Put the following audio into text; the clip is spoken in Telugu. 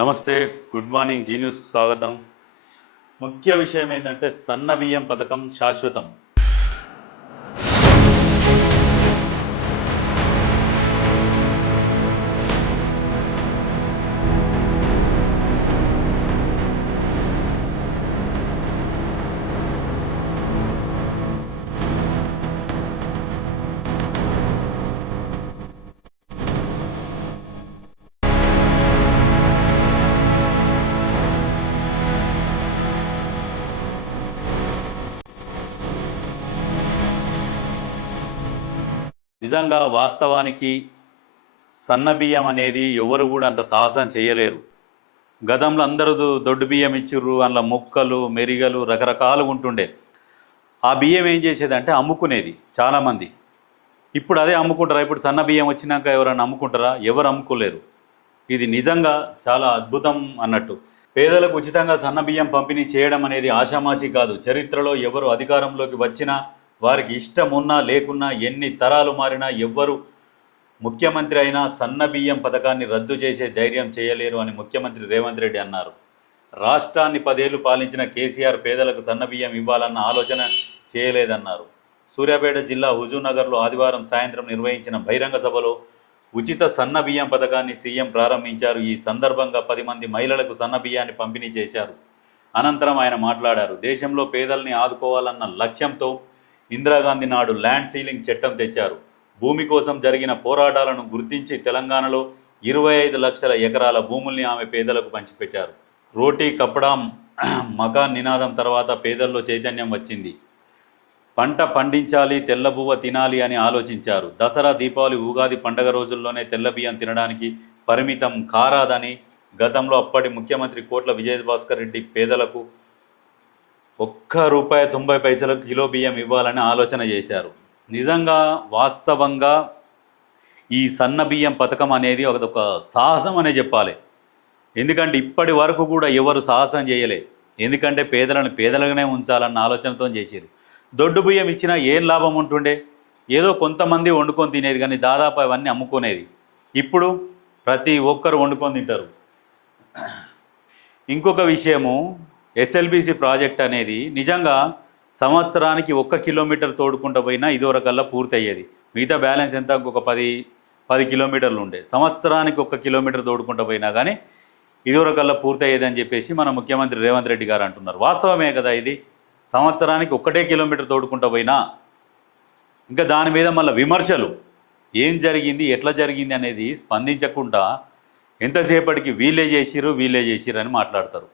నమస్తే, గుడ్ మార్నింగ్. జీ న్యూస్కి స్వాగతం. ముఖ్య విషయం ఏంటంటే సన్న బియ్యం పథకం శాశ్వతం. నిజంగా వాస్తవానికి సన్న బియ్యం అనేది ఎవరు కూడా అంత సాహసం చేయలేరు. గతంలో అందరూ దొడ్డు బియ్యం ఇచ్చిర్రు, అందులో ముక్కలు మెరిగలు రకరకాలుగా ఉంటుండే. ఆ బియ్యం ఏం చేసేదంటే అమ్ముకునేది చాలామంది. ఇప్పుడు అదే అమ్ముకుంటారా? ఇప్పుడు సన్న బియ్యం వచ్చినాక ఎవరైనా అమ్ముకుంటారా? ఎవరు అమ్ముకోలేరు. ఇది నిజంగా చాలా అద్భుతం అన్నట్టు. పేదలకు ఉచితంగా సన్న బియ్యం పంపిణీ చేయడం అనేది ఆషామాషి కాదు. చరిత్రలో ఎవరు అధికారంలోకి వచ్చినా, వారికి ఇష్టం ఉన్నా లేకున్నా, ఎన్ని తరాలు మారినా, ఎవ్వరు ముఖ్యమంత్రి అయినా సన్న బియ్యం పథకాన్ని రద్దు చేసే ధైర్యం చేయలేరు అని ముఖ్యమంత్రి రేవంత్ రెడ్డి అన్నారు. రాష్ట్రాన్ని 10 ఏళ్లు పాలించిన కేసీఆర్ పేదలకు సన్న బియ్యం ఇవ్వాలన్న ఆలోచన చేయలేదన్నారు. సూర్యాపేట జిల్లా హుజూర్నగర్లో ఆదివారం సాయంత్రం నిర్వహించిన బహిరంగ సభలో ఉచిత సన్న బియ్యం పథకాన్ని సీఎం ప్రారంభించారు. ఈ సందర్భంగా 10 మంది మహిళలకు సన్న బియ్యాన్ని పంపిణీ చేశారు. అనంతరం ఆయన మాట్లాడారు. దేశంలో పేదల్ని ఆదుకోవాలన్న లక్ష్యంతో ఇందిరాగాంధీ నాడు ల్యాండ్ సీలింగ్ చట్టం తెచ్చారు. భూమి కోసం జరిగిన పోరాటాలను గుర్తించి తెలంగాణలో 25 లక్షల ఎకరాల భూముల్ని ఆమె పేదలకు పంచిపెట్టారు. రోటీ కప్పడా మకాన్ నినాదం తర్వాత పేదల్లో చైతన్యం వచ్చింది. పంట పండించాలి, తెల్లబువ్వ తినాలి అని ఆలోచించారు. దసరా, దీపావళి, ఉగాది పండగ రోజుల్లోనే తెల్ల బియ్యం తినడానికి పరిమితం కారాదని గతంలో అప్పటి ముఖ్యమంత్రి కోట్ల విజయభాస్కర్ రెడ్డి పేదలకు ₹1.90 కిలో బియ్యం ఇవ్వాలని ఆలోచన చేశారు. నిజంగా వాస్తవంగా ఈ సన్న బియ్యం పథకం అనేది ఒక సాహసం అనే చెప్పాలి. ఎందుకంటే ఇప్పటి వరకు కూడా ఎవరు సాహసం చేయలే. ఎందుకంటే పేదలను పేదలుగానే ఉంచాలన్న ఆలోచనతో చేశారు. దొడ్డు బియ్యం ఇచ్చినా ఏం లాభం ఉంటుండే? ఏదో కొంతమంది వండుకొని తినేది, కానీ దాదాపు అవన్నీ అమ్ముకునేది. ఇప్పుడు ప్రతి ఒక్కరు వండుకొని తింటారు. ఇంకొక విషయము, ఎస్ఎల్బీసీ ప్రాజెక్ట్ అనేది నిజంగా సంవత్సరానికి 1 కిలోమీటర్ తోడుకుంటూ పోయినా ఇదివరకల్లా పూర్తి అయ్యేది. మిగతా బ్యాలెన్స్ ఎంత? ఇంకొక 10 కిలోమీటర్లు ఉండే. సంవత్సరానికి 1 కిలోమీటర్ తోడుకుంటూ పోయినా కానీ ఇదివరకల్లా పూర్తి అయ్యేది అని చెప్పేసి మన ముఖ్యమంత్రి రేవంత్ రెడ్డి గారు అంటున్నారు. వాస్తవమే కదా ఇది. సంవత్సరానికి 1 కిలోమీటర్ తోడుకుంటూ పోయినా ఇంకా దాని మీద మళ్ళీ విమర్శలు. ఏం జరిగింది, ఎట్లా జరిగింది అనేది స్పందించకుండా ఎంతసేపటికి వీళ్ళే చేసిర్రు అని మాట్లాడతారు.